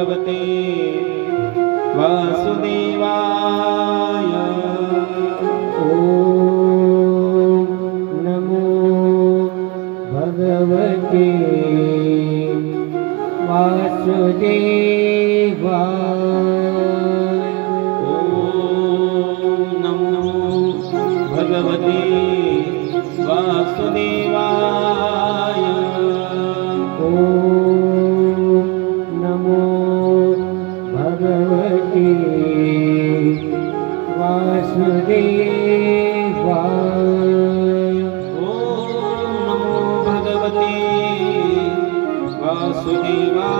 भगवते वासुदेवाय। ओम नमो भगवते वासुदेवाय। ओम नमो भगवते वासुदेवाय। ओम नमो भगवते वासुदेवाय। ओम नमो भगवते वासुदेवाय।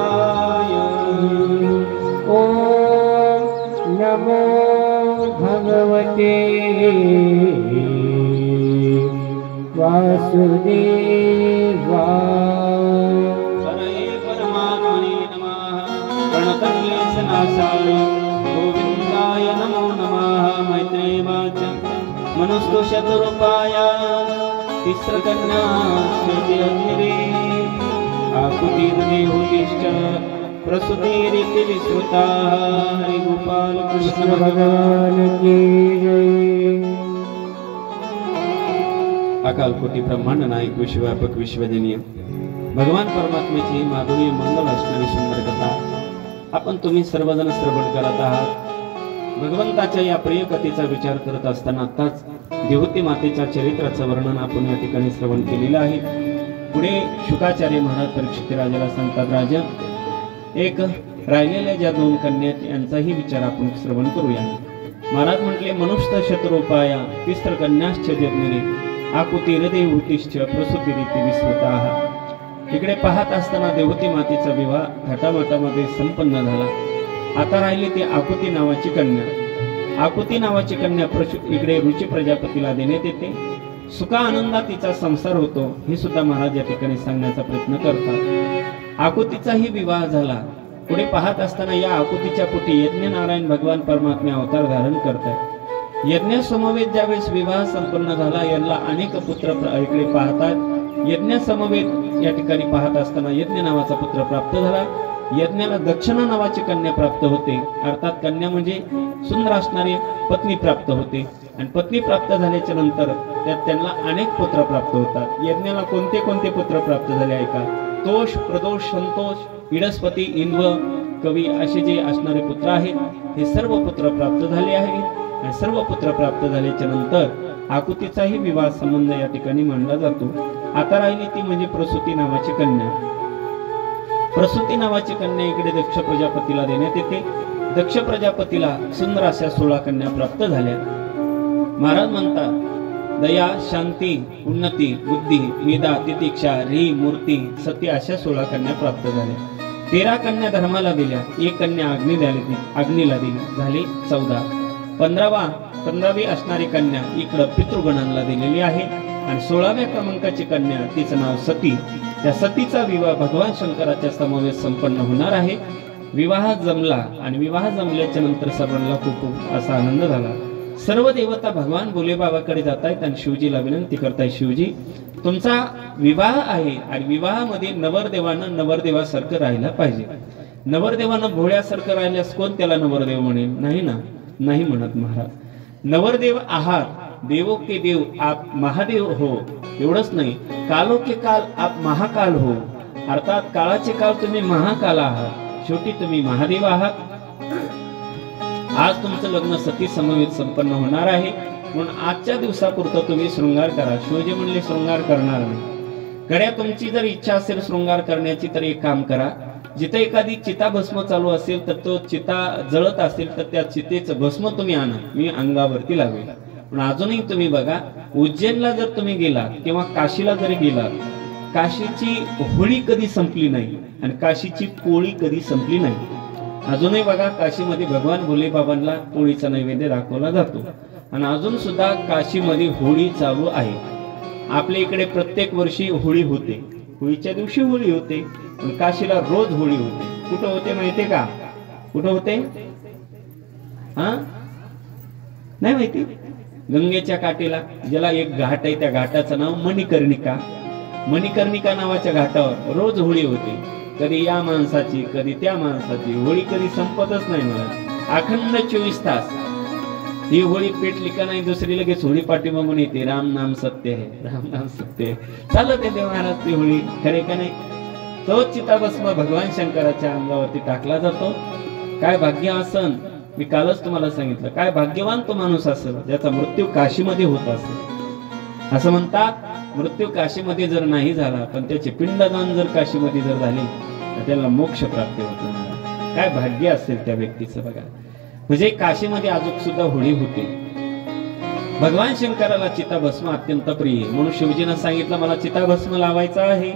ओम नमो भगवते वासुदेवाय। हरे परमात्मने नमः। प्रणतक्लेशनाशाय गोविन्दाय नमो नमः। मैत्रेयी वाच मनुस्तु शतरूपाय तिस्रकन्या अग्निरे आकुतिर्देहुतिश्च प्रसूतिरिति विश्रुता। हरि गोपाल कृष्ण भगवान की जय। अकाल कोटी ब्रह्मांड नायक विश्वव्यापक विश्वजनीय भगवान परमात्म्याची माधुर्य मंगल असणारी सुंदर कथा आपण तुम्ही सर्वजण श्रवण करत आहात। भगवंताच्या या प्रिय कथेचा विचार करत असताना आताच देवती मातेच्या चरित्राचं वर्णन आपण या ठिकाणी श्रवण केलेलं आहे। पुढे शुकाचार्य महाराज परीक्षित राजाला सांगतात, राजा एक राहिलेल्या ज्या दोन कन्या यांचाही विचार आपण श्रवण करूया। महाराज म्हटले, मनुष्य शतरूपाया तिस्र कन्याश्च जन्मिने आकुती हृदय उतिष्ठ प्रसूतिरीती विस्मृताः। इकडे पाहत असताना देवती मातेचा विवाह थाटामाटामध्ये संपन्न झाला। आता राहिली ती आकुती नावाची कन्या। आकुती नावाची कन्या इकडे रुची प्रजापतीला देण्यात येते। सुखा आनंदात तिचा संसार होतो हे सुद्धा महाराज या ठिकाणी सांगण्याचा प्रयत्न करतात। आकुतीचाही विवाह झाला। पुढे पाहत असताना या आकुतीच्या पोटी यज्ञ नारायण भगवान परमात्मा अवतार धारण करतात। यज्ञासमवेत ज्यावेळेस विवाह संपन्न झाला, यांना अनेक पुत्र इकडे पाहतात। यज्ञासमवेत या ठिकाणी पाहत असताना यज्ञ नावाचा पुत्र प्राप्त झाला। यज्ञाला दक्षिणा नावाची कन्या प्राप्त होते, अर्थात कन्या म्हणजे सुंदर असणारी पत्नी प्राप्त होते। आणि पत्नी प्राप्त झाल्याच्या नंतर त्यात त्यांना अनेक पुत्र प्राप्त होतात। यज्ञाला कोणते कोणते पुत्र प्राप्त झाले आहे का? तोष, प्रदोष, संतोष, इडस्पती, इंद्व, कवी असे जे असणारे पुत्र आहेत हे सर्व पुत्र प्राप्त झाले आहेत। आणि सर्व पुत्र प्राप्त झाल्याच्या नंतर आकुतीचाही विवाह संबंध या ठिकाणी मांडला जातो। आता राहिली ती म्हणजे प्रसूती नावाची कन्या। प्रसूती नावाची कन्या इकडे दक्ष प्रजापतीला देण्यात येते। दक्ष प्रजापतीला सुंदर अशा 16 कन्या प्राप्त झाल्या। महाराज म्हणतात, दया, शांती, उन्नती, बुद्धी, मेधा, तितिक्षा, री, मूर्ती, सती अशा 16 कन्या प्राप्त झाल्या। 13 कन्या धर्माला दिल्या, 1 कन्या अग्नीला दिली, झाली 14। 15वी असणारी कन्या इकडं पितृगणांना दिलेली आहे। आणि 16व्या क्रमांकाची कन्या तिचं नाव सती। त्या सतीचा विवाह भगवान शंकराच्या समवेत संपन्न होणार आहे। विवाह जमला आणि विवाह जमल्याच्या नंतर सर्वांना खूप असा आनंद झाला। सर्व देवता भगवान भोलेबाबाकडे जात आहेत आणि शिवजीला विनंती करतायत, शिवजी तुमचा विवाह आहे आणि विवाहामध्ये नवरदेवानं नवरदेवासारखं राहायला पाहिजे। नवरदेवानं भोळ्यासारखं राहिल्यास कोण त्याला नवरदेव म्हणेल? नाही ना, नाही म्हणत महाराज। नवरदेव आहात, देवो के देव आप महादेव हो। एवढंच नाही, कालो के काल आप महाकाल हो, अर्थात काळाचे काळ तुम्ही महाकाल आहात, शेवटी तुम्ही महादेव आहात। आज तुमचं लग्न सती समवेत संपन्न होणार आहे, म्हणून आजच्या दिवसापुरतं तुम्ही शृंगार करा। शिवजी म्हणले, शृंगार करणार नाही। गड्या, तुमची जर इच्छा असेल शृंगार करण्याची तर एक काम करा, जिथे एखादी चिता भस्म चालू असेल तर तो चिता जळत असेल तर त्या चितेचं भस्म तुम्ही आणा, मी अंगावरती लावेल। पण अजूनही तुम्ही बघा, उज्जैनला जर तुम्ही गेलात किंवा काशीला जरी गेलात, काशीची होळी कधी संपली नाही आणि काशीची पोळी कधी संपली नाही। अजूनही बघा, काशीमध्ये भगवान भोलेबाबांना पोळीचा नैवेद्य दाखवला जातो आणि अजून सुद्धा काशीमध्ये होळी चालू आहे। आपल्या इकडे प्रत्येक वर्षी होळी होते, होळीच्या दिवशी होळी होते, पण काशीला रोज होळी होते। कुठं होते माहितीये का? कुठं होते? हा, नाही माहिती? गंगेच्या काठेला, ज्याला एक घाट आहे त्या घाटाचं नाव मणिकर्णिका। मणिकर्णिका नावाच्या घाटावर रोज होळी होते। कधी या माणसाची कधी त्या माणसाची होळी कधी संपतच नाही महाराज. अखंड 24 तास ही होळी पेटली का नाही दुसरी लगेच होळी पाठीमागून येते. राम नाम सत्य आहे, राम नाम सत्य आहे, चालत येते महाराज ती होळी. खरे का नाही? तो चिताभस्म भगवान शंकराच्या अंगावरती टाकला जातो. काय भाग्य असन, मी कालच तुम्हाला सांगितलं, काय भाग्यवान तो माणूस असेल ज्याचा मृत्यू काशीमध्ये होत असेल. असं म्हणतात मृत्यू काशीमध्ये जर नाही झाला पण त्याचे पिंडदान जर काशीमध्ये जर झाले तर त्याला मोक्ष प्राप्ती होतो. काय भाग्य असेल त्या व्यक्तीचं बघा. म्हणजे काशीमध्ये अजून सुद्धा होळी होते. भगवान शंकराला चिताभस्म अत्यंत प्रिय, म्हणून शिवजीनं सांगितलं मला चिताभस्म लावायचा आहे.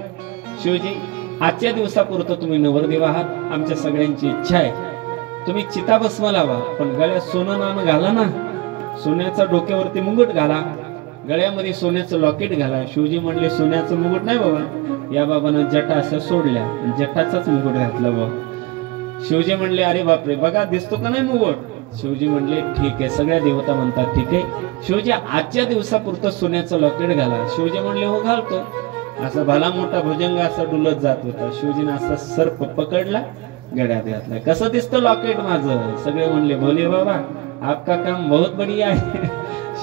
शिवजी आजच्या दिवसापुरतं तुम्ही नवरदेव आहात, आमच्या सगळ्यांची इच्छा आहे तुम्ही चिताभस्म लावा, पण गळ्यात सोनं नाणं घाला ना, सोन्याचा डोक्यावरती मुकुट घाला, गळ्यामध्ये सोन्याचं लॉकेट घाला. शिवजी म्हणले सोन्याचं मुकुट नाही बाबा. या बाबानं जटा असं सोडल्या, जटाचाच मुकुट घातला बाबा. शिवजी म्हणले अरे बापरे बघा दिसतो का नाही मुकुट. शिवजी म्हणले ठीक आहे. सगळ्या देवता म्हणतात ठीक आहे. शिवजी आजच्या दिवसापुरतं सोन्याचं लॉकेट घाला. शिवजी म्हणले हो घालतो. असा भला मोठा भुजंग असा डुलत जात होता. शिवजीने असा सर्प पकडला, गळ्यात घातला. कसं दिसतं लॉकेट माझं. सगळे म्हणले बोले बाबा आपका काम बहुत बढिया आहे.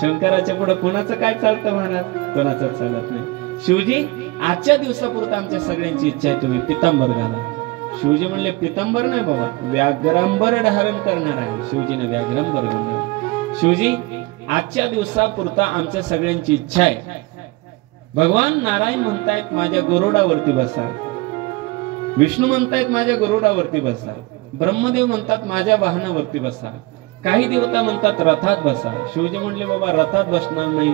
शंकराच्या पुढे कोणाचं काय चालतं महाराज, कोणाचं चालत नाही. शिवजी आजच्या दिवसापुरतं आमच्या सगळ्यांची इच्छा आहे तुम्ही पितांबर घाला. शिवजी म्हणले पितांबर नाही बाबा, व्याघ्रांबर धारण करणार आहे. शिवजीने व्याघ्रांबर घालणार. शिवजी आजच्या दिवसापुरता आमच्या सगळ्यांची इच्छा आहे. भगवान नारायण म्हणतायत माझ्या गरुडावरती बसा, विष्णू म्हणतायत माझ्या गरुडावरती बसा, ब्रह्मदेव म्हणतात माझ्या वाहनावरती बसा, काही देवता म्हणतात रथात बसा. शिवजी म्हणले बाबा रथात बसणार नाही,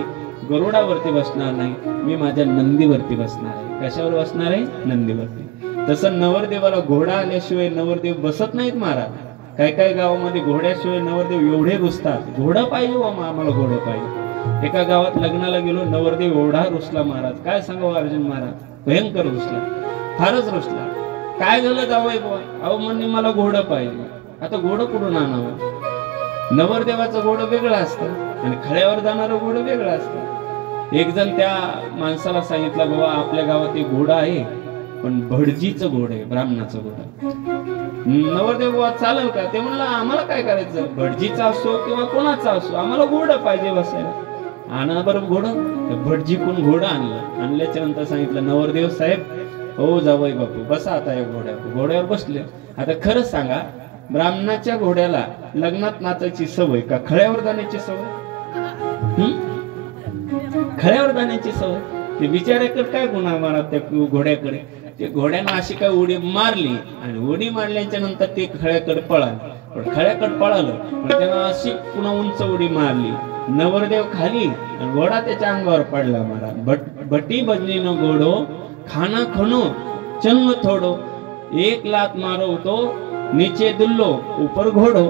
गरुडावरती बसणार नाही, मी माझ्या नंदीवरती बसणार आहे. कशावर बसणार आहे? नंदीवरती. तसं नवरदेवाला घोडा आल्याशिवाय नवरदेव बसत नाहीत महाराज. काही काही गावामध्ये घोड्याशिवाय नवरदेव एवढे रुसतात, घोडा पाहिजे आम्हाला, घोडं पाहिजे. एका गावात लग्नाला गेलो, नवरदेव एवढा रुसला महाराज, काय सांगावं अर्जुन महाराज, भयंकर रुसला, फारच रुसला. काय झालं जावई बाबा? अहो म्हणणे मला घोडं पाहिजे. आता घोडं कुठून आणावं? नवरदेवाचं घोडं वेगळं असतं आणि खळ्यावर जाणारं घोडं वेगळं असतं. एक जण त्या माणसाला सांगितलं बाबा आपल्या गावात एक घोडा आहे पण भटजीचं घोडं आहे, ब्राह्मणाचं घोडं. नवरदेव बाबा चालेल का? ते म्हणलं आम्हाला काय करायचं, भटजीचा असो किंवा कोणाचा असो, आम्हाला घोडं पाहिजे बसायला. आणा बरं घोडं. भटजी कोण घोडं आणलं. आणल्याच्या नंतर सांगितलं नवरदेव साहेब हो जावई बापू बसा आता या घोड्यावर. घोड्यावर बसले. आता खरंच सांगा ब्राह्मणाच्या घोड्याला लग्नात नाचायची सवय का खळ्यावर जाण्याची सवय? खळ्यावर जाण्याची सवय. ते बिचाऱ्याकडे काय गुन्हा मारा त्या घोड्याकडे. ते घोड्यानं अशी काय उडी मारली आणि उडी मारल्याच्या नंतर ते खळ्याकडे पळालं. पण खळ्याकडे पळालं पण त्यानं अशी पुन्हा उंच उडी मारली. नवरदेव खाली आणि घोडा त्याच्या अंगावर पडला महाराज. भटी बजनीनो घोडो खाना खनो चन्म थोडो, एक लात मारो तो नीचे दुल्लो ऊपर घोडो.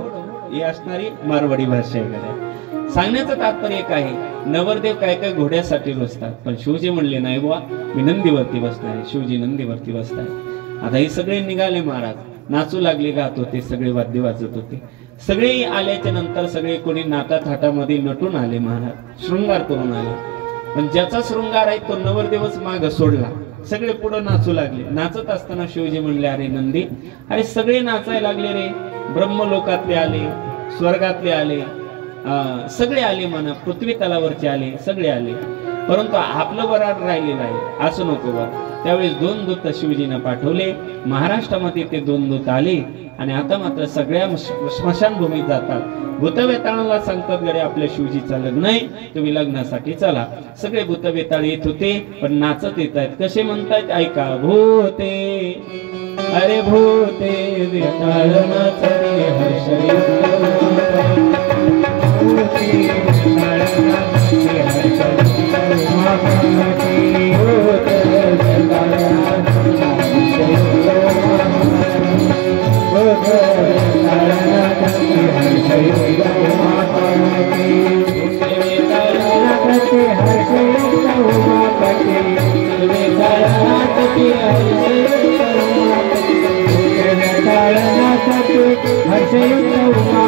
ही असणारी मारवाडी भाषा आहे. सांगण्याचं तात्पर्य एक आहे, नवरदेव काय काय घोड्यासाठी बसतात पण शिवजी म्हणले नाही बुवा मी नंदीवरती बसणार आहे. शिवजी नंदीवरती बसतात. आता हे सगळे निघाले महाराज, नाचू लागले, गात होते, सगळे वाद्य वाजत होते. सगळे आल्याच्या नंतर सगळे कोणी नाता थाटामध्ये नटून आले महाराज, शृंगार करून आले. पण ज्याचा शृंगार आहे तो नवरदेवच माग सोडला. सगळे पुढे नाचू लागले. नाचत असताना शिवजी म्हणले अरे नंदी, अरे सगळे नाचायला लागले रे. ब्रह्मलोकातले आले, स्वर्गातले आले, सगळे आले म्हणा, पृथ्वी तलावरचे आले, सगळे आले, परंतु आपलं वराड राहिलेलं आहे. असं नको बा. त्यावेळेस 2 दूत शिवजीनं पाठवले. महाराष्ट्रामध्ये ते 2 दूत आले आणि आता मात्र सगळ्या स्मशानभूमीत जातात. भूतवेताळाला सांगतात गडे आपल्या शिवजीचं लग्न आहे, तुम्ही लग्नासाठी चला. सगळे भूतवेताळ येत होते पण नाचत येत आहेत. कसे म्हणतायत ऐका. भूते अरे भूते वेताळ नाचते हर्षयुक्त हर्षयुक्त उमा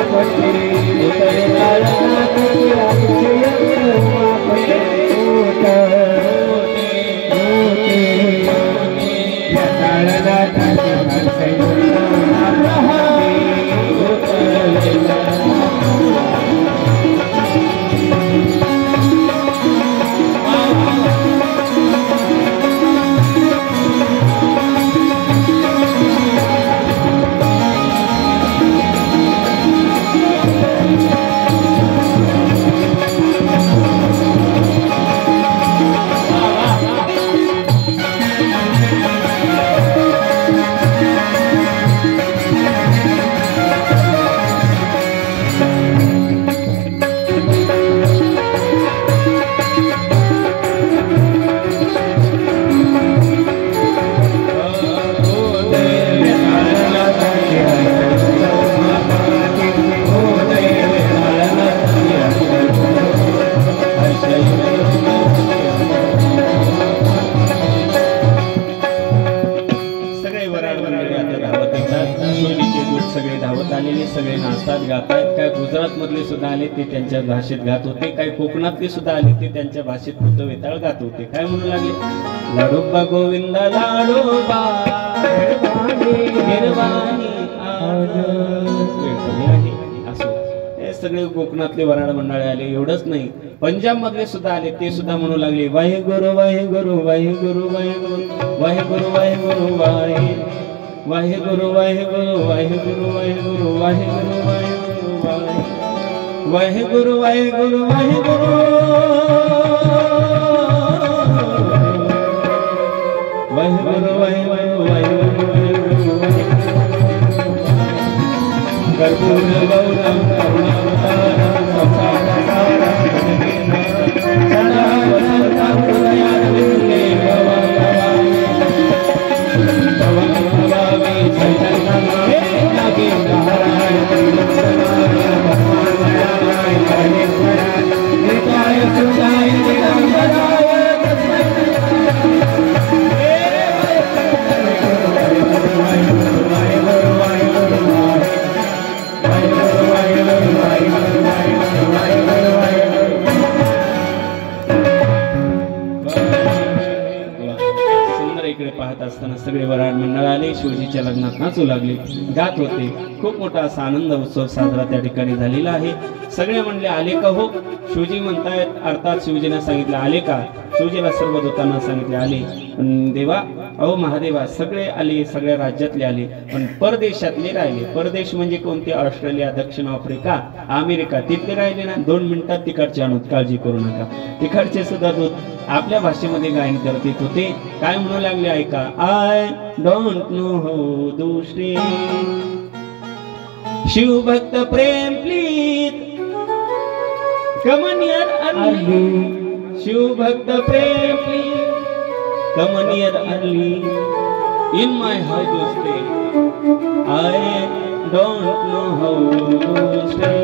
आली, सगळे नाचतात गातात. काय गुजरात मधले सुद्धा आले, ते त्यांच्या भाषेत गात होते. काही कोकणातले सुद्धा आले, ते त्यांच्या भाषेत भूत वेताळ गात होते. काय म्हणू लागले, लाडोबा गोविंदा लाडोबा निर्वाणी आज. असो, हे सगळे कोकणातले वराड मंडळी आले. एवढंच नाही, पंजाब मधले सुद्धा आले, ते सुद्धा म्हणू लागले, वाहे गुरु वाहे गुरु वाहे गुरु वाहे गुरु वाहे गुरु वाहे गुरु वाहे वाहे गुरु वाहे गुरु वाहे गुरु वाहे गुरु वाहे गुरु वाहे गुरु वाहे वाहे गुरु वाहे गुरु वाहे गुरु वाहे गुरु वाहे गुरु वाहे कर्पूर गौरम करुणावतारम संसारसारम सदा वसंतं हृदयारविन्दे भवं भवामि चैतन्यं नागेन्द्रहराय त्रिलोचनाय भस्मान्मयाय परमेश्वराय नित्याय सुधाय दिगम्बराय तस्मै पाहत असताना सगळे वराड मंडळ आले, शिवजीच्या लग्नात नाचू लागले, गात होते. खूप मोठा असा आनंद उत्सव साजरा त्या ठिकाणी झालेला आहे. सगळे म्हणले आले का हो? शिवजी म्हणतायत, अर्थात शिवजीने सांगितलं आले का? शिवजीला सर्व दूतांना सांगितले आले. पण देवा, अहो महादेवा, सगळे आले, सगळ्या राज्यातले आले, पण परदेशातले राहिले. परदेश म्हणजे कोणते? ऑस्ट्रेलिया, दक्षिण आफ्रिका, अमेरिका, तिथले राहिले ना. 2 मिनिटात तिकडचे आणूत, काळजी करू नका. तिकडचे सुद्धा दूत आपल्या भाषेमध्ये गायन करत येत होते. काय म्हणू लागले ऐका, I don't know how to stay. शिवभक्त Prem please come near early. शिवभक्त Prem please come near early in my house to stay. I don't know how to stay.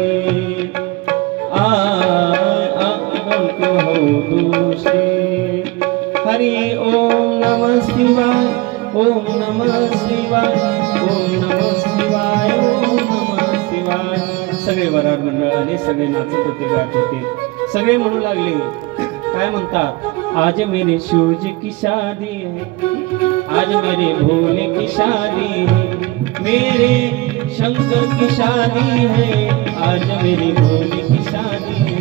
Hari Om नमः शिवाय, ओम नमः शिवाय, ओम नमः शिवाय, ओम नमः शिवाय. सगळे वराड मंडळ आले, सगळे नाचत होते, गात होते. सगळे म्हणू लागले, काय म्हणतात, आज मेरे शिवजी की शादी है, आज मेरे भोले की शादी है, मेरे शंकर की शादी है, आज मेरी भोले की शादी है.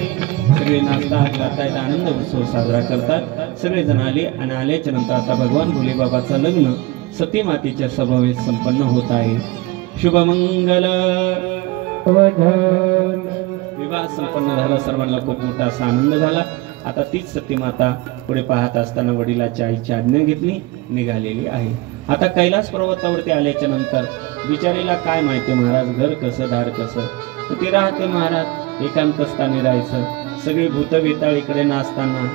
सगळे नाचतात, गातात, आनंद उत्सव साजरा करतात. सगळे जण आले आणि आल्याच्या नंतर आता भगवान भोले बाबाचं लग्न सती मातेच्या सभावेत संपन्न होत आहे. शुभमंगल. विवाह संपन्न झाला, सर्वांना खूप मोठा असा आनंद झाला. आता तीच सती माता पुढे पाहत असताना वडिलाच्या आईची आज्ञा घेतली, निघालेली आहे. आता कैलास पर्वतावरती आल्याच्या नंतर बिचारीला काय माहिती, महाराज घर कसं, दार कसं, तर ती राहते महाराज एकांतस्थानी राहायचं. सगळी भूत वेताळ इकडे नाचताना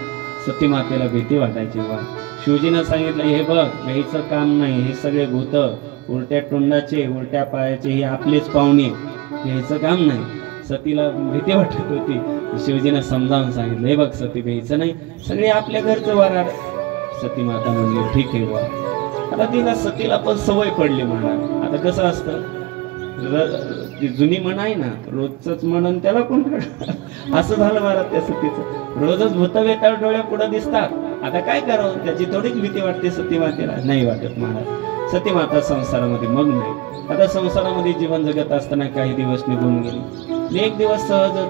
सती मातेला भीती वाटायची. वा, शिवजीनं सांगितलं, हे बघ, घ्यायचं काम नाही, हे सगळे भूत उलट्या तोंडाचे, उलट्या पायाचे, हे आपलेच पाहुणे, घ्यायचं काम नाही. सतीला भीती वाटत होती. शिवजीनं समजावून सांगितलं, हे बघ सती, घ्यायचं नाही, सगळे आपल्या घरचं वराड. सती माता म्हणली, ठीक आहे वा. आता तिला सतीला पण सवय पडली म्हणा. आता कसं असतं, जुनी म्हण आहे ना, रोजच म्हणून त्याला कोण असं झालं महाराज त्या सतीचं. रोजच भूत वेताळ डोळ्या पुढे दिसतात. आता काय करावं, त्याची थोडीच भीती वाटते सती मातेला. नाही वाटत महाराज. सती माता संसारामध्ये मग्न नाही. आता संसारामध्ये जीवन जगत असताना काही दिवस निघून गेले. एक दिवस सहजच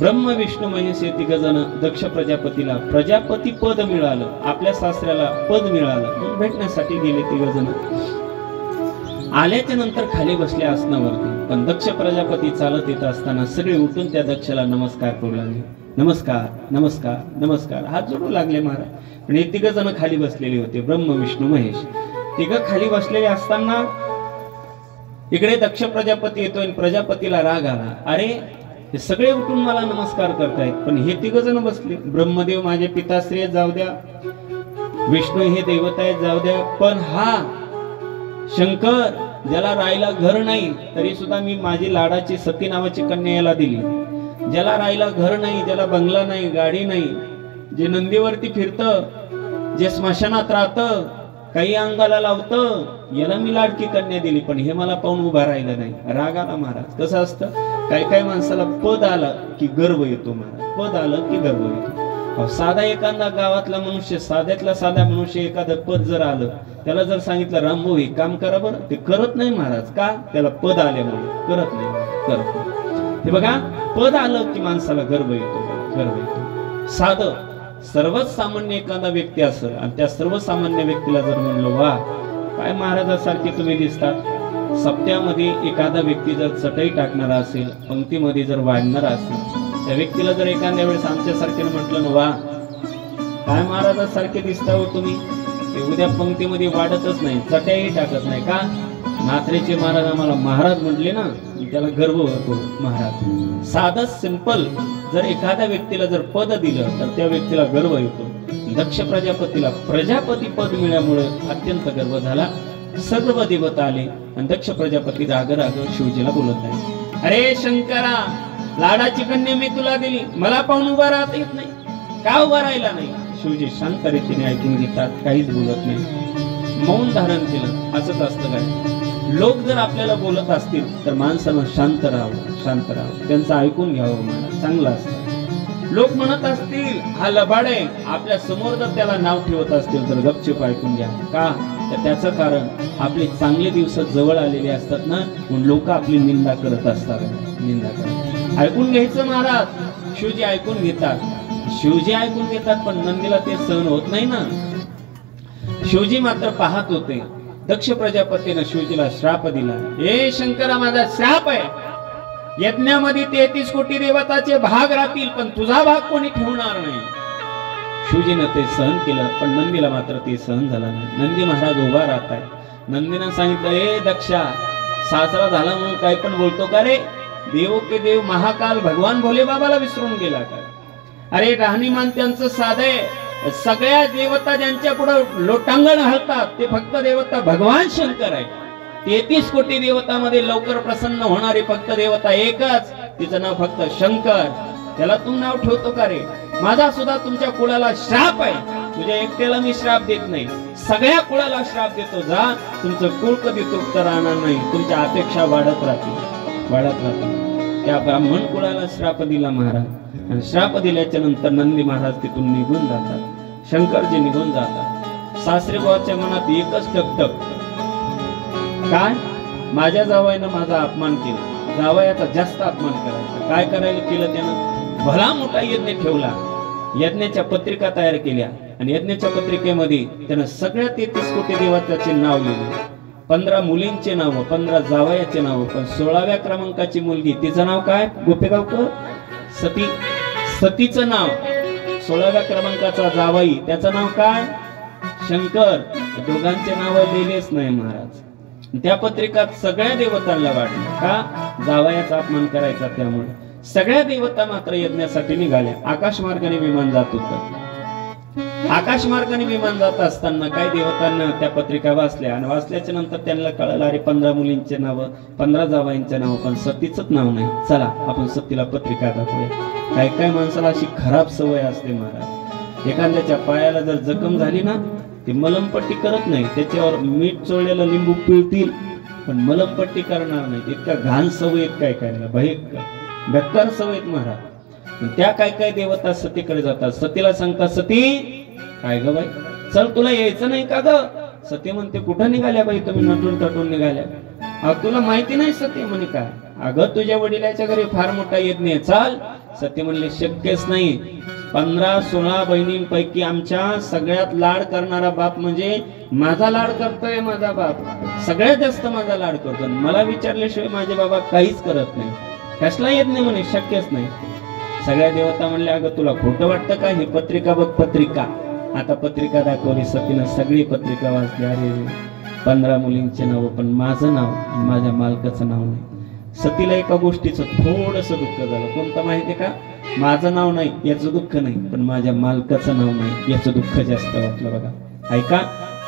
ब्रह्म विष्णू महेश हे तिघ जण दक्ष प्रजापतीला प्रजापती पद मिळालं, आपल्या सासऱ्याला पद मिळालं, भेटण्यासाठी गेले. तिघ जण आल्याच्या नंतर खाली बसले आसनावरती. पण दक्ष प्रजापती चालत येत असताना सगळे उठून त्या दक्षला नमस्कार करू लागले. नमस्कार नमस्कार नमस्कार हात जोडू लागले महाराज. पण हे तिघ जण खाली बसलेले होते, ब्रह्म विष्णू महेश. तिघ खाली बसलेले असताना इकडे दक्ष प्रजापती येतोय. प्रजापतीला राग आला, अरे हे सगळे उठून मला नमस्कार करतायत, पण हे तिघ जण बसले. ब्रह्मदेव माझे पिताश्री जाऊ द्या, विष्णू हे देवता आहेत जाऊ द्या, पण हा शंकर ज्याला राहायला घर नाही तरी सुद्धा मी माझी लाडाची सती नावाची कन्या याला दिली. ज्याला राहायला घर नाही, ज्याला बंगला नाही, गाडी नाही, जे नंदीवरती फिरतं, जे स्मशानात राहतं, काही अंगाला लावतं, याला मी लाडकी कन्या दिली पण हे मला पाहून उभा राहिलं नाही, राग आला महाराज. कसं असतं, काही काही माणसाला पद आलं की गर्व येतो महाराज, पद आलं की गर्व येतो. साधा एखादा गावातला मनुष्य, साध्यातला साधा मनुष्य एखादं पद जर आलं, त्याला जर सांगितलं रामभाऊ हे काम करा बरं, ते करत नाही महाराज. का? त्याला पद आल्यामुळे करत नाही. हे बघा, पद आलं की माणसाला गर्व येतो, गर्व येतो. साधं सर्वच सामान्य एखादा व्यक्ती असेल आणि त्या सर्वसामान्य व्यक्तीला जर म्हणलं वा काय महाराजासारखे तुम्ही दिसतात, सप्त्यामध्ये एखादा व्यक्ती जर चटई टाकणारा असेल, पंक्तीमध्ये जर वाढणारा असेल, त्या व्यक्तीला जर एखाद्या वेळेस आमच्यासारख्यानं म्हटलं ना वा काय महाराजासारखे दिसता हो तुम्ही, ते उद्या पंक्तीमध्ये वाढतच नाही, चटईही टाकत नाही. का? नात्रेचे महाराज आम्हाला महाराज म्हटले ना, त्याला गर्व होतो महाराज. साधं सिंपल जर एखाद्या व्यक्तीला जर पद दिलं तर त्या व्यक्तीला गर्व येतो. दक्ष प्रजापतीला प्रजापती पद मिळाल्यामुळे अत्यंत गर्व झाला. सर्व देवता आले आणि दक्ष प्रजापती राग राग शिवजीला बोलत आहे, अरे शंकरा, लाडाची कन्या मी तुला दिली, मला पाहून उभा राहता येत नाही, का उभा राहिला नाही? शिवजी शांत रीतीने ऐकून घेतात, काहीच बोलत नाही, मौन धारण केलं. असंच असतं काय, लोक जर आपल्याला बोलत असतील तर माणसानं शांत राहावं, शांत राहावं, त्यांचं ऐकून घ्यावं, मला चांगलं असतं. लोक म्हणत असतील हा लबाड आहे, आपल्या समोर जर त्याला नाव ठेवत असतील तर गपचूप ऐकून घ्या. का? तर त्याचं कारण आपले चांगले दिवस जवळ आलेले असतात ना, म्हणून लोक आपली निंदा करत असतात, निंदा करत. ऐकून घ्यायचं महाराज. शिवजी ऐकून घेतात, शिवजी ऐकून घेतात, पण नंदीला ते सहन होत नाही ना. शिवजी मात्र पाहत होते. दक्ष प्रजापतीनं शिवजीला श्राप दिला, हे शंकरा माझा श्राप आहे, यज्ञामध्ये 33 कोटी देवताचे भाग राहतील पण तुझा भाग कोणी ठेवणार नाही. शिवजीनं ते सहन केलं, पण नंदीला मात्र ते सहन झालं नाही. नंदी महाराज उभा राहताय. नंदीनं सांगितलं, ए दक्षा, सासरा झाला म्हणून काय पण बोलतो का रे? देव के देव महाकाल भगवान भोले बाबाला विसरून गेला का? अरे राहणीमान त्यांचं साधे, सगळ्या देवता ज्यांच्या पुढे लोटांगण हलतात ते फक्त देवता भगवान शंकर आहे. 33 कोटी देवतामध्ये लवकर प्रसन्न होणारी फक्त देवता एकच, तिचं नाव फक्त शंकर. त्याला तू नाव ठेवतो का रे? माझा सुद्धा तुमच्या कुळाला श्राप आहे, तुझ्या एकट्याला मी श्राप देत नाही, सगळ्या कुळाला श्राप देतो. जा, तुमचं कुळ कधी तृप्त राहणार नाही, तुमच्या अपेक्षा वाढत राहतील, वाढत राहतील. त्या ब्राह्मण कुळाला श्राप दिला महाराज. आणि श्राप दिल्याच्या नंतर नंदी महाराज तिथून निघून जातात, शंकरजी निघून जातात. सासरे बुवाच्या मनात एकच टकटक, काय माझ्या जावयानं माझा अपमान केला, जावयाचा जास्त अपमान करायचा. काय करायला केलं त्यानं? भला मोठा यज्ञ ठेवला, यज्ञाच्या पत्रिका तयार केल्या आणि यज्ञाच्या पत्रिकेमध्ये त्यानं सगळ्या 33 कोटी देवतांचे नाव लिहिले. 15 मुलींचे नाव, 15 जावयाचे नाव, पण 16व्या क्रमांकाची मुलगी, तिचं नाव काय? गोपेगावकर सती. सतीचं नाव. 16व्या क्रमांकाचा जावई, त्याचं नाव काय? शंकर. दोघांचे नाव लिहिलेच नाही महाराज. त्या पत्रिकात सगळ्या देवतांना वाटलं, का? जावयाचा अपमान करायचा, त्यामुळे सगळ्या देवता मात्र यज्ञासाठी निघाल्या. आकाश मार्गाने विमान जात होतं. आकाश मार्गाने विमान जात असताना काही देवतांना त्या पत्रिका वाचल्या आणि वाचल्याच्या नंतर त्यांना कळलं, अरे 15 मुलींचे नाव, 15 जावयांचे नाव, पण सतीचंच नाव नाही. चला आपण सतीला पत्रिका दाखवूया. काय काय माणसाला अशी खराब सवय असते महाराज, एखाद्याच्या पायाला जर जखम झाली ना, ते मलमपट्टी करत नाही, त्याच्यावर मीठ चोळलेलं लिंबू पिळतील पण मलमपट्टी करणार नाही. इतका घाण सवय काय काय भयंकर बेकार सवयीत महाराज. त्या काय काय देवता सतीकडे जातात, सतीला सांगतात, सती काय ग बाई, चल तुला यायचं नाही का ग? सती म्हणते, कुठं निघाल्या बाई तुम्ही, नटून तटून निघाल्या? अगं तुला माहिती नाही सती म्हणे. काय? अगं तुझ्या वडिलाच्या घरी फार मोठा यज्ञ आहे, चाल. सती म्हणले, शक्यच नाही. 15-16 बहिणींपैकी आमच्या सगळ्यात लाड करणारा बाप म्हणजे माझा लाड करतोय, माझा बाप सगळ्यात जास्त माझा लाड करतो, मला विचारल्याशिवाय माझे बाबा काहीच करत नाही. कसला यज्ञ म्हणे, शक्यच नाही. सगळ्या देवता म्हणले, अगं तुला खोटं वाटतं का? ही पत्रिका बघ, पत्रिका. आता पत्रिका दाखवली सतीनं, सगळी पत्रिका वाचली. अरे 15 मुलींचे नाव, पण माझं नाव, माझ्या मालकाचं नाव नाही. सतीला एका गोष्टीचं थोडंसं दुःख झालं. कोणतं माहितीये का? माझं नाव नाही याचं दुःख नाही, पण माझ्या मालकाचं नाव नाही याचं दुःख जास्त वाटलं. बघा, ऐका,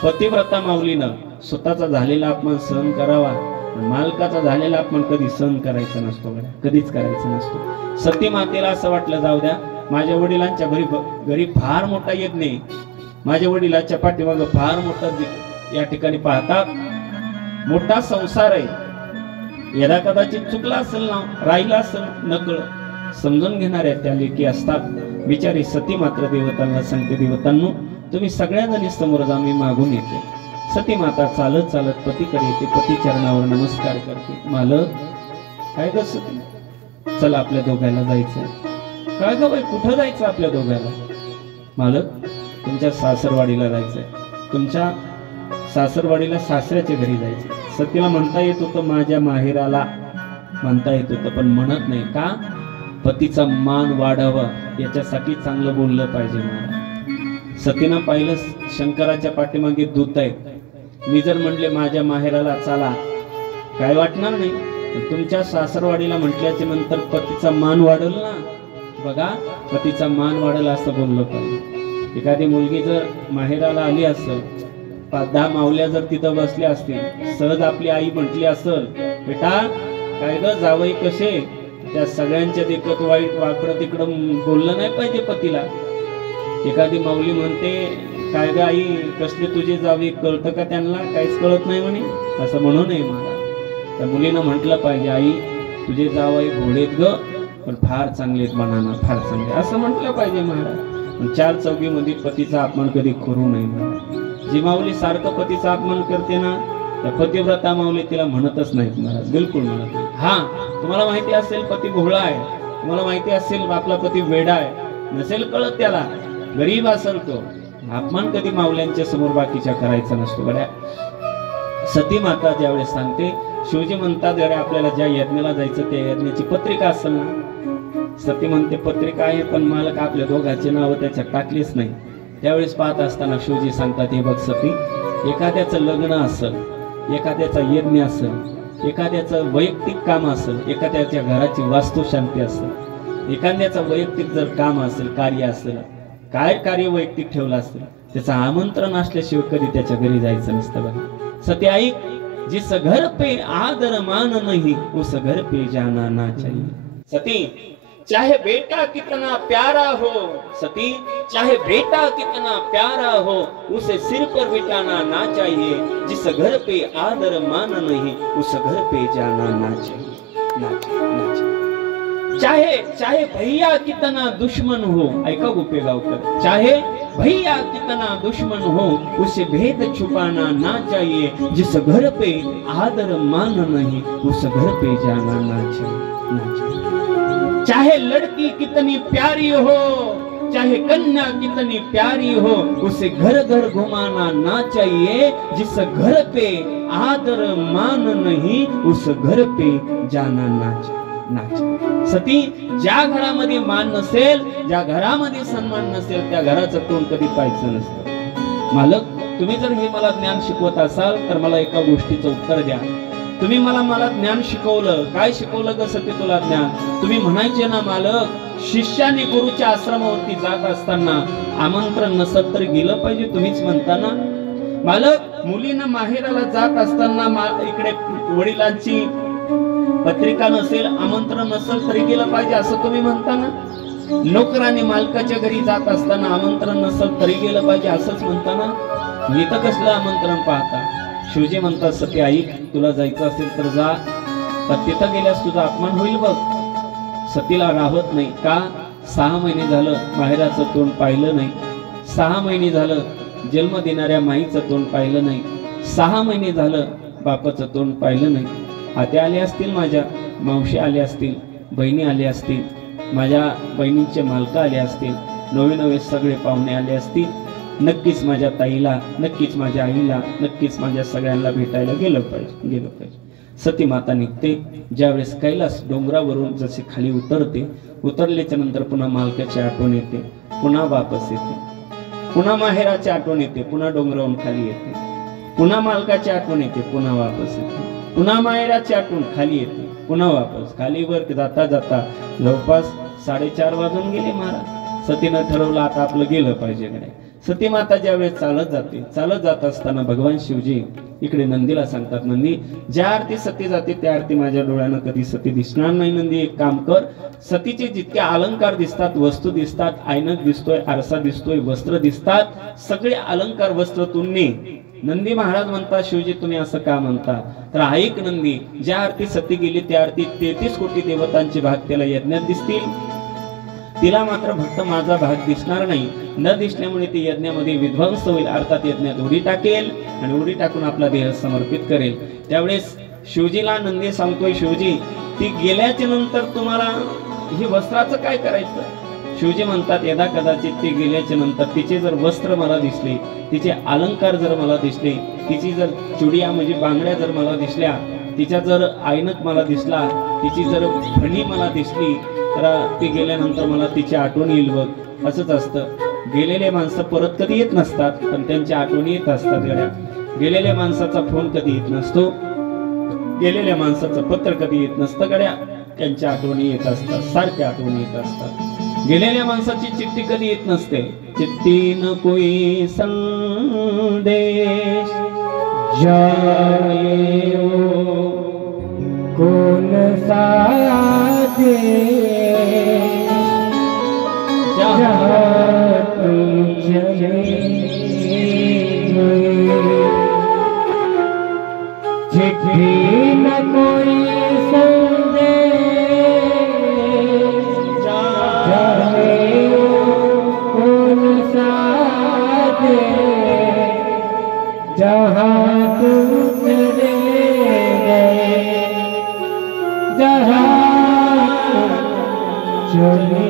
पतिव्रता माऊलीनं स्वतःचा झालेला अपमान सहन करावा, मालकाचा झालेला अपमान कधी सहन करायचा नसतो, कधीच करायचा नसतो. सती मातेला असं वाटलं, जाऊ द्या, माझ्या वडिलांच्या घरी फार मोठा यज्ञ आहे, माझ्या वडिलांच्या पाठीमागं फार मोठा या ठिकाणी पाहतात मोठा संसार आहे, यदा कदाचित चुकला असेल ना, राहिला असेल नकळ, समजून घेणाऱ्या त्या लेकी असतात. बिचारी सती मात्र देवतांना सांगते, देवतांनो तुम्ही सगळ्या जणी समोर जा, मी मागून येते. सती माता चालत चालत पतीकडे येते, पती चरणावर नमस्कार करते. मालक काय ग सती, चला आपल्या दोघांना जायचं. काय ग बाई, कुठं जायचं आपल्या दोघांना? मालक तुमच्या सासरवाडीला जायचंय, तुमच्या सासरवाडीला सासऱ्याच्या घरी जायचं. सतीला म्हणता येत होतं माझ्या माहेराला, म्हणता येत होतं, पण म्हणत नाही का? पतीचा मान वाढावा याच्यासाठी चांगलं बोललं पाहिजे. मला सतीनं पाहिलं शंकराच्या पाठीमागे दूत आहे, मी जर म्हणले माझ्या माहेराला चला काय वाटणार नाही, तुमच्या सासरवाडीला म्हटल्याच्या नंतर पतीचा मान वाढल ना. बघा पतीचा मान वाढल असं बोललं पाहिजे. एखादी मुलगी जर माहेराला आली असेल, 5-10 मावल्या जर तिथं बसल्या असतील, सहज आपली आई म्हटली असेल, बेटा काय ग जावई कसे, त्या सगळ्यांच्या देखत वाईट वाकडं तिकडं बोललं नाही पाहिजे पतीला. एखादी माऊली म्हणते काय ग आई कसले तुझे जावे, कळतं का त्यांना? काहीच कळत नाही म्हणे, असं म्हणू नये. मला त्या मुलीनं म्हटलं पाहिजे आई तुझे जावई घोडेत ग, पण फार चांगलेत मनानं, फार चांगले, असं म्हटलं पाहिजे. महाराज 4 चौघीमध्ये पतीचा अपमान कधी करू नये. महाराज जी माऊली सारखं पतीचा अपमान करते ना, त्या पतिव्रता माऊली तिला म्हणतच नाहीत महाराज, बिलकुल म्हणत नाही. हा तुम्हाला माहिती असेल पती भोळा आहे, तुम्हाला माहिती असेल आपला पती वेडा आहे, नसेल कळत त्याला, गरीब असेल तो, अपमान कधी माऊल्यांच्या समोर बाकीच्या करायचा नसतो. गड्या सती माता ज्यावेळेस सांगते, शिवजी म्हणतात गड्या आपल्याला ज्या यज्ञाला जायचं त्या यज्ञाची पत्रिका असेल ना. सती म्हणते पत्रिका आहे, पण मालक आपल्या दोघांची नावं त्याच्यात टाकलीच नाही. त्यावेळेस पाहत असताना शिवजी सांगतात, हे बघ सती, एखाद्याचं लग्न असेल, एखाद्याचा यज्ञ असेल, एखाद्याचं वैयक्तिक काम असेल, एखाद्याच्या घराची वास्तुशांती असेल, एखाद्याचं वैयक्तिक जर काम असेल, कार्य असेल, काय कार्य वैयक्तिक ठेवलं असेल, त्याचं आमंत्रण असल्याशिवाय कधी त्याच्या घरी जायचं नसतं. बघा सती ऐक, जिस घर पे आदर मान नहीं उस घर पे जाना ना चाहिए. सती चाहे बेटा कितना प्यारा हो, सती चाहे बेटा कितना प्यारा हो, उसे सिर पर बिठाना ना चाहिए. जिस घर पे आदर मान नहीं उस घर पे जाना ना चाहिए, ना चाहिए, ना चाहिए. चाहे भैया कितना दुश्मन हो, ऐका गोपे गावकर, चाहे भैया कितना दुश्मन हो उसे भेद छुपाना ना चाहिए. जिस घर पे आदर मान नहीं उस घर पे जाना ना चाहिए, ना चाहिए. चाहे लड़की कितनी प्यारी हो, चाहे कन्या कितनी प्यारी हो, उसे घर घर घुमाना ना चाहिए. जिस घर पे आदर मान नहीं उस घर पे जाना ना चाहिए. सती ज्या घरामध्ये मान नसेल, ज्या घरामध्ये सन्मान नसेल, त्या घराचं तोंड कधी पाहायचं नसतं. मालक तुम्ही जर हे मला ज्ञान शिकवत असाल तर मला एका गोष्टीचं उत्तर द्या. तुम्ही मला ज्ञान शिकवलं, काय शिकवलं ग सती तुला ज्ञान? तुम्ही म्हणायचे ना मालक, शिष्याने गुरुच्या आश्रमावरती जात असताना आमंत्रण नसत तर गेलं पाहिजे, तुम्हीच म्हणता ना. मालक मुलीनं माहेराला जात असताना इकडे वडिलांची पत्रिका नसेल, आमंत्रण नसेल तरी गेलं पाहिजे असं तुम्ही म्हणता ना. नोकराने मालकाच्या घरी जात असताना आमंत्रण नसेल तरी गेलं पाहिजे असंच म्हणता ना. इथं कसलं आमंत्रण पाहता? शिवजी म्हणतात सती ऐक, तुला जायचं असेल तर जा, पण तिथं गेल्यास तुझा अपमान होईल बघ. सतीला राहत नाही का? 6 महिने झालं माहेराचं तोंड पाहिलं नाही, 6 महिने झालं जन्म देणाऱ्या माईचं तोंड पाहिलं नाही, 6 महिने झालं बापाचं तोंड पाहिलं नाही. आत्या आल्या असतील, माझ्या मावशी आल्या असतील, बहिणी आल्या असतील, माझ्या बहिणींचे मालक आले असतील, नवे सगळे पाहुणे आले असतील. नक्कीच माझ्या ताईला, नक्कीच माझ्या आईला, नक्कीच माझ्या सगळ्यांना भेटायला गेलं पाहिजे. सती माता निघते. ज्यावेळेस कैलास डोंगरावरून जसे खाली उतरते, उतरल्याच्या नंतर पुन्हा मालकाची आठवण येते, पुन्हा वापस येते, पुन्हा माहेराची आठवण येते, पुन्हा डोंगरावरून खाली येते, पुन्हा मालकाची आठवण येते, पुन्हा वापस येते, पुन्हा माहेराची आठवण खाली येते, पुन्हा वापस. खालीवर जाता जाता जवळपास 4:30 वाजून गेले महाराज. सतीनं ठरवलं आता आपलं गेलं पाहिजे. सती माता ज्यावेळेस चालत जाते, चालत जात असताना भगवान शिवजी इकडे नंदीला सांगतात, नंदी ज्या आरती सती जाते त्या आरती माझ्या डोळ्यानं कधी सती दिसणार नाही. नंदी एक काम कर, सतीचे जितके अलंकार दिसतात, वस्तू दिसतात, ऐनक दिसतोय, आरसा दिसतोय, वस्त्र दिसतात, सगळे अलंकार वस्त्र तू ने नंदी महाराज म्हणतात शिवजी तुम्ही असं का म्हणता तर ऐक नंदी, ज्या आरती सती गेली त्या आरती 33 कोटी देवतांचे भाग त्याला यज्ञात दिसतील, तिला मात्र फक्त माझा भाग दिसणार नाही. न दिसल्यामुळे ती यज्ञामध्ये विध्वंस होईल, अर्थात यज्ञात उडी टाकेल आणि उडी टाकून आपला देह समर्पित करेल. त्यावेळेस शिवजीला नंदी सांगतोय शिवजी ती गेल्याच्या नंतर तुम्हाला ही वस्त्राचं काय करायचं. शिवजी म्हणतात यदा कदाचित ती गेल्याच्या नंतर तिचे जर वस्त्र मला दिसले, तिचे अलंकार जर मला दिसले, तिची जर चुडिया म्हणजे बांगड्या जर मला दिसल्या, तिचा जर ऐनक मला दिसला, तिची जर फणी मला दिसली तर ती गेल्यानंतर मला तिची आठवण येईल बघ. असंच असतं, गेलेले माणसं परत कधी येत नसतात पण त्यांच्या आठवणी येत असतात. गड्या गेलेल्या माणसाचा फोन कधी येत नसतो, गेलेल्या माणसाचं पत्र कधी येत नसतं, गड्या त्यांच्या आठवणी येत असतात, सारख्या आठवणी येत असतात. गेलेल्या माणसाची चिठ्ठी कधी येत नसते, चिठ्ठी न कोई संदेश जाए कौन साथे जहाँ तुम चले चिट्ठी न कोई संदेश जाए कौन साथे जहाँ तुम चले गए जहाँ चले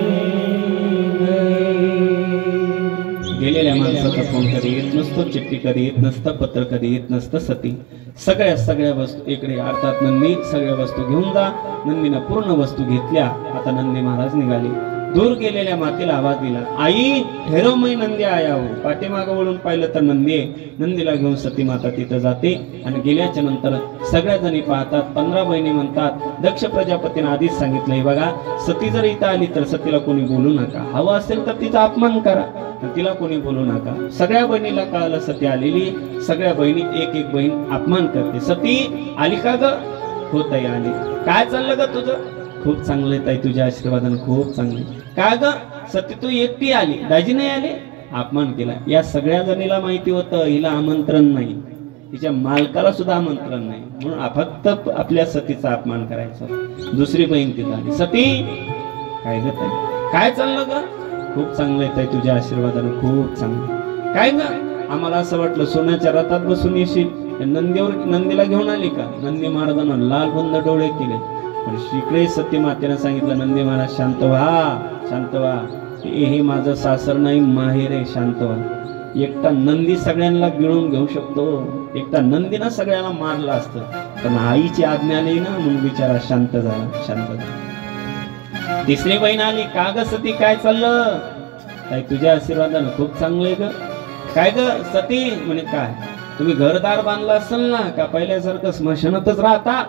गेलेल्या माणसाचा फोन कधी येत नसतो, चिठ्ठी कधी येत नसतं, पत्र कधी येत नसतं. सती सगळ्या वस्तू इकडे अर्थात नंदी सगळ्या वस्तू घेऊन जा. नंदीनं पूर्ण वस्तू घेतल्या. आता नंदी महाराज निघाले. दूर गेलेल्या मातेला आवाज दिला, आई ठेरो मै नंदी आया हो. पाठीमागं वळून पाहिलं तर नंदी आहे. नंदीला घेऊन सती माता तिथं जाते आणि गेल्याच्या नंतर सगळ्या जणी पाहतात. 15 बहिणी म्हणतात दक्ष प्रजापतीने आधीच सांगितलंय बघा, सती जर इथं आली तर सतीला कोणी बोलू नका, हवं असेल तर तिचा अपमान करा, तिला कोणी बोलू नका. सगळ्या बहिणीला कळालं सती आलेली. सगळ्या बहिणी एक एक बहीण अपमान करते. सती आली का ग? हो ताई आली. काय चाललं ग तुझं? खूप चांगलं ताई, तुझ्या आशीर्वादाने खूप चांगले. काय ग सती तू एकटी आली, दाजी नाही आले? अपमान केला. या सगळ्या जणीला माहिती होतं हिला आमंत्रण नाही, तिच्या मालकाला सुद्धा आमंत्रण नाही, म्हणून फक्त आपल्या सतीचा अपमान करायचा. दुसरी बहीण तिथं आली. सती काय ग ताई, काय चाललं ग? खूप चांगलं ताई, तुझ्या आशीर्वादाने खूप चांगलं. काय ग आम्हाला असं वाटलं सोन्याच्या रथात बसून येशील, नंदीला घेऊन आली का? नंदी महाराजांना लाल बंद डोळे केले. पण श्रीकडे सती मातेने सांगितलं, नंदी महाराज शांत व्हा, शांत व्हा, हे माझं सासर नाही माहेर आहे, शांत व्हा. एकटा नंदी सगळ्यांना गिळून घेऊ शकतो, एकटा नंदीनं सगळ्यांना मारलं असतं, पण आईची आज्ञा नाही ना, म्हणून बिचारा शांत झाला, शांत झाला. तिसरी बहीण आली. का ग सती काय चाललं? काय तुझ्या आशीर्वादानं खूप चांगलंय ग. काय ग सती? म्हणे काय तुम्ही घरदार बांधला असेल ना का पहिल्यासारखं स्मशानातच राहता?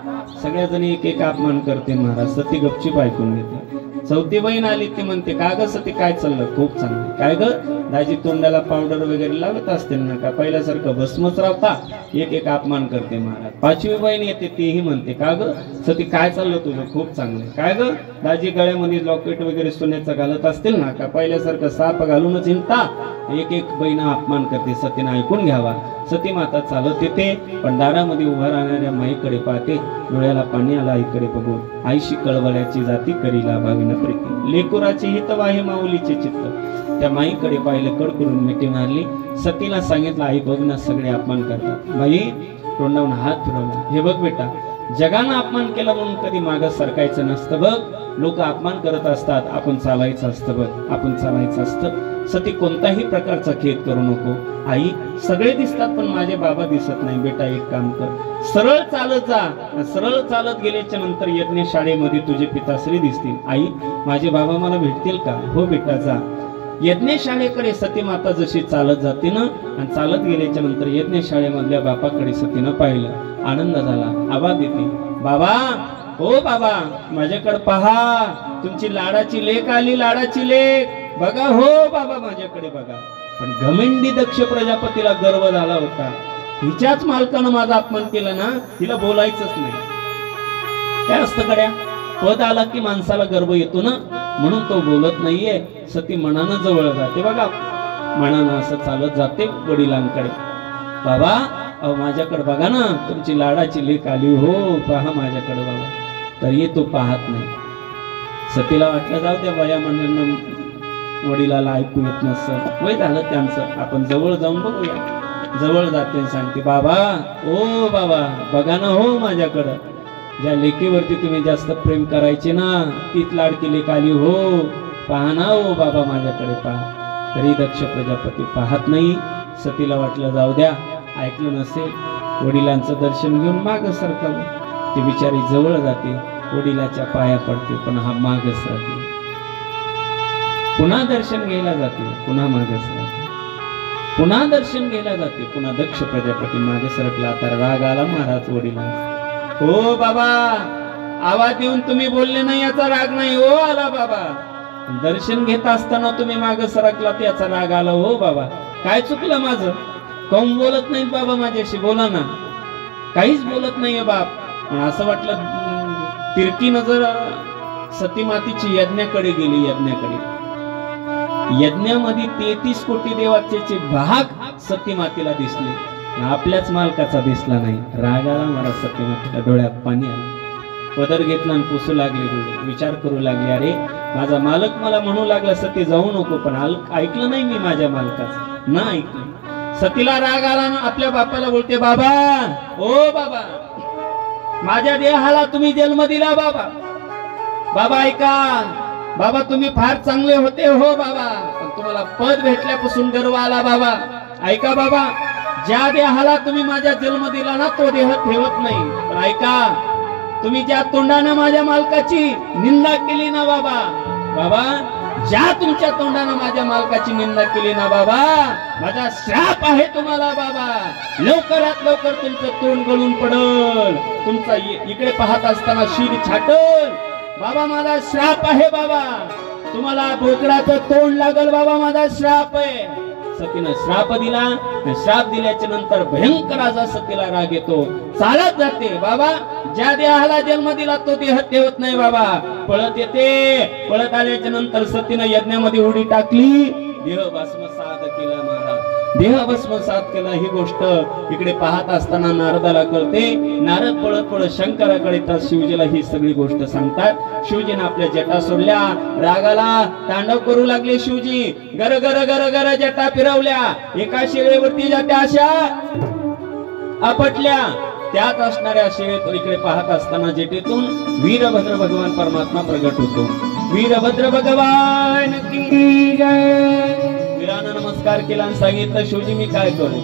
सगळ्या जणी एक एक अपमान करते महाराज. सती गपचीप ऐकून घेते. चौथी बहीण आली. ती म्हणते का ग सती काय चाललं? खूप चांगलं. काय ग दाजी तोंडाला पावडर वगैरे लावत असतील ना का पहिल्यासारखं भस्मच राहता? एक एक अपमान करते महाराज. पाचवी बहीण येते. तीही म्हणते का ग सती काय चाललं तुझं? खूप चांगलं. काय ग दाजी गळ्यामध्ये लॉकेट वगैरे सोन्याचं घालत असतील ना का पहिल्यासारखं साप घालूनच हिंडता? एक एक बहीण अपमान करते. सतीनं ऐकून घ्यावा. सती माता चालत येते, पण दारामध्ये उभा राहणाऱ्या माईकडे पाहते. डोळ्याला पाणी आलं आईकडे बघून. आईशी कळवळ्याची जाती करीला भाविन प्रीती, लेकुराची हित वाहे माऊलीचे चित्त. त्या माईकडे पाहिलं, कड करून मिठी मारली. सतीला सांगितलं, आई बघ ना सगळे अपमान करतात. बाई तोंडावून हात फिरवला. हे बघ बेटा, जगानं अपमान केला म्हणून कधी मागं सरकायचं नसतं बघ. लोक अपमान करत असतात, आपण चालायचं असतं बघ, आपण चालायचं असतं. सती कोणताही प्रकारचा खेद करू नको. आई सगळे दिसतात पण माझे बाबा दिसत नाही. बेटा एक काम कर, सरळ चालत जा. सरळ चालत गेल्याच्या नंतर यज्ञशाळेमध्ये तुझे पिताश्री दिसतील. आई माझे बाबा मला भेटतील का? हो बेटा जा. यज्ञशाळेकडे सती माता जशी चालत जाते ना, आणि चालत गेल्याच्या नंतर यज्ञशाळेमधल्या बापाकडे सतीनं पाहिलं. आनंद झाला. आवाज देते, बाबा हो बाबा माझ्याकडे पहा, तुमची लाडाची लेक आली, लाडाची लेक बघा. हो बाबा माझ्याकडे बघा. पण घमंडी दक्ष प्रजापतीला गर्व झाला होता. हिच्याच मालकानं माझा अपमान केला ना, हिला बोलायचंच नाही. काय असतं गड्या, पद आला की माणसाला गर्व येतो ना, म्हणून तो बोलत नाहीये. सती मनानं जवळ जाते बघा, मनानं असं चालत जाते वडिलांकडे. बाबा अहो माझ्याकडे बघा ना, तुमची लाडाची लेक आली हो, पहा माझ्याकडे बाबा. तरी तो पाहत नाही. सतीला वाटलं जाऊ द्या बाया मंडळांना वडिलाला ऐकू येत नसतं, वय झालं त्यांचं, आपण जवळ जाऊन बघूया. जवळ जाते सांगते बाबा ओ बाबा बघा ना हो माझ्याकडं, ज्या लेकीवरती तुम्ही जास्त प्रेम करायचे ना तीच लाडकी लेक आली हो, पहा ना हो बाबा माझ्याकडे पहा. तरी दक्ष प्रजापती पाहत नाही. सतीला वाटलं जाऊ द्या, ऐकलं नसेल, वडिलांचं दर्शन घेऊन माग सरकावं. ती बिचारी जवळ जाते, वडिलाच्या पाया पडते, पण हा मागच राहते. पुन्हा दर्शन घ्यायला जाते, पुन्हा मागच राहते. पुन्हा दर्शन घ्यायला जाते, पुन्हा दक्ष प्रजापती मागे सरकला. आता राग आला महाराज वडिलांचा. हो बाबा आवाज देऊन तुम्ही बोलले नाही याचा राग नाही हो आला बाबा. दर्शन घेत असताना तुम्ही मागे सरकला त्याचा राग आला हो बाबा. काय चुकलं माझं? काऊन बोलत नाहीत बाबा माझ्याशी? बोला ना. काहीच बोलत नाहीये बाप. पण असं वाटलं तिरकी नजर सती मातीची यज्ञाकडे गेली. यज्ञामध्ये 33 कोटी देवाचे भाग सती मातेला दिसले, आपल्याच मालकाचा दिसला नाही. रागाला मला सती मातेला डोळ्यात पाणी आलं. पदर घेतला आणि पुसू लागले डोळे. विचार करू लागले, अरे माझा मालक मला म्हणू लागला सती जाऊ नको, पण ऐकलं नाही मी माझ्या मालकाचं, ना ऐकलं. सतीला राग आला ना, आपल्या बापाला बोलते बाबा ओ बाबा माझ्या देहाला तुम्ही जन्म दिला बाबा. बाबा ऐका बाबा, तुम्ही फार चांगले होते हो बाबा, पण तुम्हाला पद भेटल्यापासून गर्व आला बाबा. ऐका बाबा, ज्या देहाला तुम्ही माझ्या जन्म दिला ना तो देह ठेवत नाही. पण ऐका, तुम्ही ज्या तोंडाने माझ्या मालकाची निंदा केली ना बाबा, बाबा ज्या तुमच्या तोंडाने माझ्या मालकाची निंदा केली ना बाबा, माझा श्राप आहे तुम्हाला बाबा. लवकरात लवकर तुमचं तोंड गळून पडल, तुमचा इकडे पाहत असताना शिर छाटल बाबा. माझा श्राप आहे बाबा, तुम्हाला बोकडाचं तोंड लागल बाबा, माझा श्राप आहे. सतीनं श्राप दिला. श्राप दिल्याच्या नंतर भयंकर असा सतीला राग येतो. चालत जाते बाबा, ज्या देहाला जन्म दिला तो देह ठेवत नाही बाबा. पळत येते. पळत आल्याच्या नंतर सतीनं यज्ञामध्ये उडी टाकली. देह भस्मसात केला महाराज, देह भस्मसात केला. ही गोष्ट इकडे पाहत असताना नारदाला कळते. नारद पळत पळत शंकराकडे तर शिवजीला ही सगळी गोष्ट सांगतात. शिवजीने आपल्या जटा सोडल्या, रागाला तांडव करू लागले शिवजी. गर गर गर गर जटा फिरवल्या. एका शिळेवरती जटा अशा आपटल्या. त्यात असणाऱ्या शिळेतून इकडे पाहत असताना जटेतून वीरभद्र भगवान परमात्मा प्रगट होतो. वीरभद्र भगवान की जय. वीरानं नमस्कार केला आणि सांगितलं, शिवजी मी काय करू?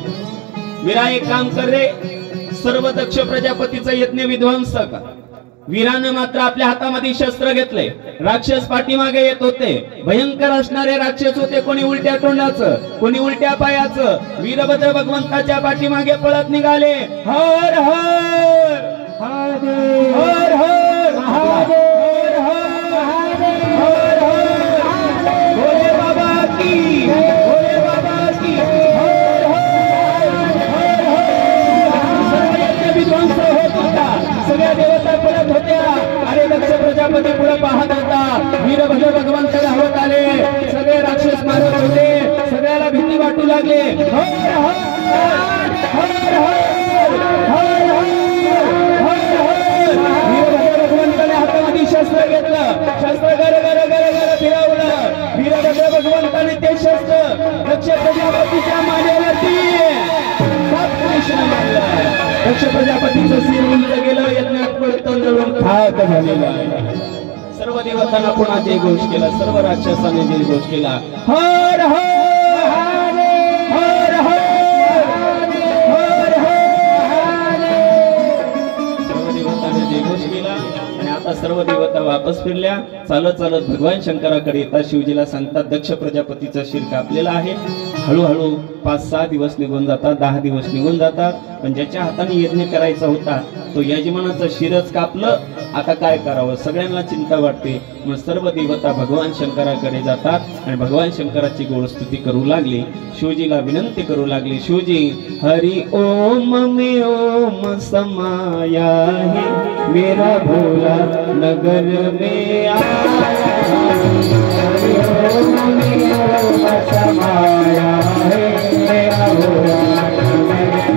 वीरा एक काम कर रे, सर्व दक्ष प्रजापतीचा यज्ञ विध्वंस कर. वीराने मात्र आपल्या हातामध्ये शस्त्र घेतले. राक्षस पाठीमागे येत होते. भयंकर असणारे राक्षस होते. कोणी उलट्या तोंडाचं, कोणी उलट्या पायाचं. वीरभद्र भगवंताच्या पाठीमागे पळत निघाले. हर हर महादेव, हर हर महादेव, प्रजापती पुढे पाहत होता. वीरभद्र भगवंत धावत आले. सगळे राक्षस मारत होते. सगळ्याला भीती वाटू लागले. वीरभद्र भगवंताने हातामध्ये शस्त्र घेतलं. शस्त्र गर गर गर गर फिरवलं. वीरभद्र भगवंताने ते शस्त्र दक्ष प्रजापतीच्या मानेवरती दक्ष प्रजापतीचं सिर उंच गेलं. यज्ञात पडतं जळून खाक झालेला. सर्व देवतांना पुन्हा जयघोष केला. सर्व राक्षसाने जयघोष केला. हर हर हर हर हर हर. सर्व देवतांनी जयघोष केला. आणि आता सर्व देवता वापस फिरल्या. चालत चालत भगवान शंकराकडे येतात. शिवजीला सांगतात दक्ष प्रजापतीचं शिर कापलेलं आहे. हळूहळू 5-6 दिवस निघून जातात. 10 दिवस निघून जातात. पण ज्याच्या हाताने यज्ञ करायचा होता तो यजमानाचं शिरच कापलं. आता काय करावं? सगळ्यांना चिंता वाटते. मग सर्व देवता भगवान शंकराकडे जातात आणि भगवान शंकराची गोडस्तुती करू लागली. शिवजीला विनंती करू लागली, शिवजी हरि ओम में ओम समाया है, मेरा भोला नगर में आया. हरि ओम में ओम समाया है, मेरा भोला नगर में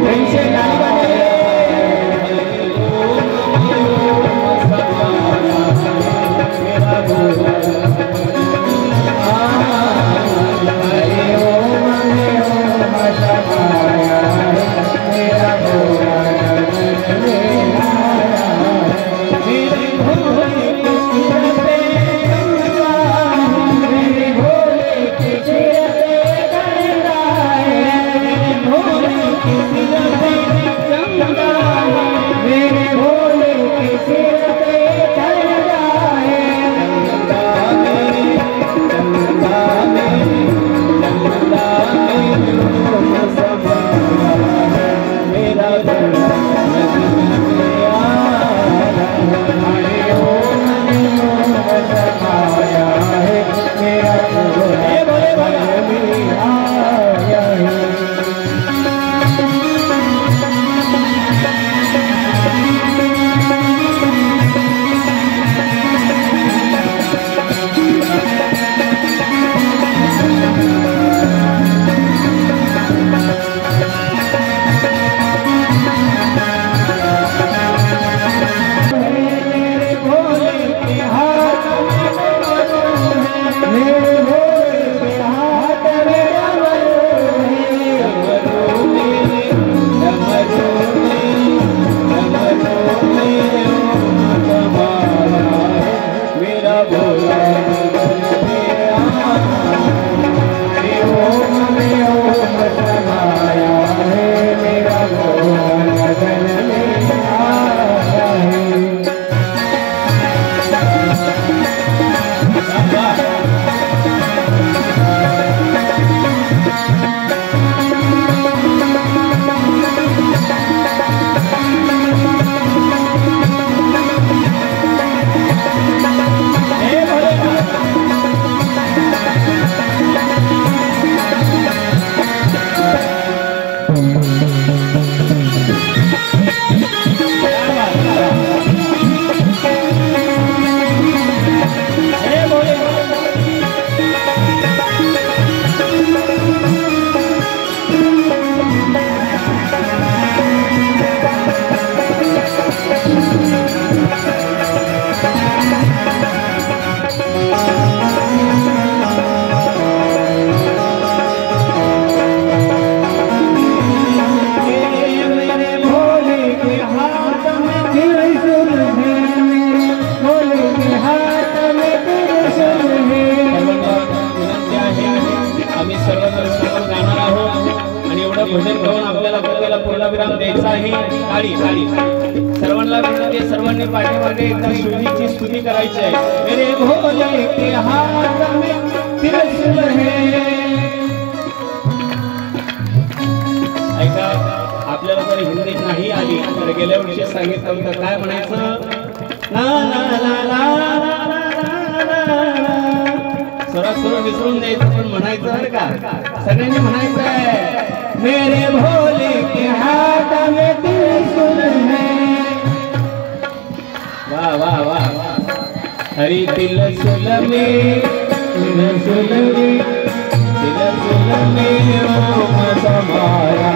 सर्वांना विनंती आहे, सर्वांनी पाठीमागे एकदा शिवजीची स्तुती करायची आहे. मेरे भोले के हाथ में त्रिशूल है. ऐका, आपल्याला जर हिंदीत नाही आली तर गेल्या वर्षी सांगितलं होतं काय म्हणायचं, ना ना ना ना सुर विसरून द्यायचं पण म्हणायचं बरं का, सगळ्यांनी म्हणायचं आहे. मेरे भोले के हाथ में त्रिशूल है. वाह वाह वाह वाह. हरी त्रिशूल में ओम समाया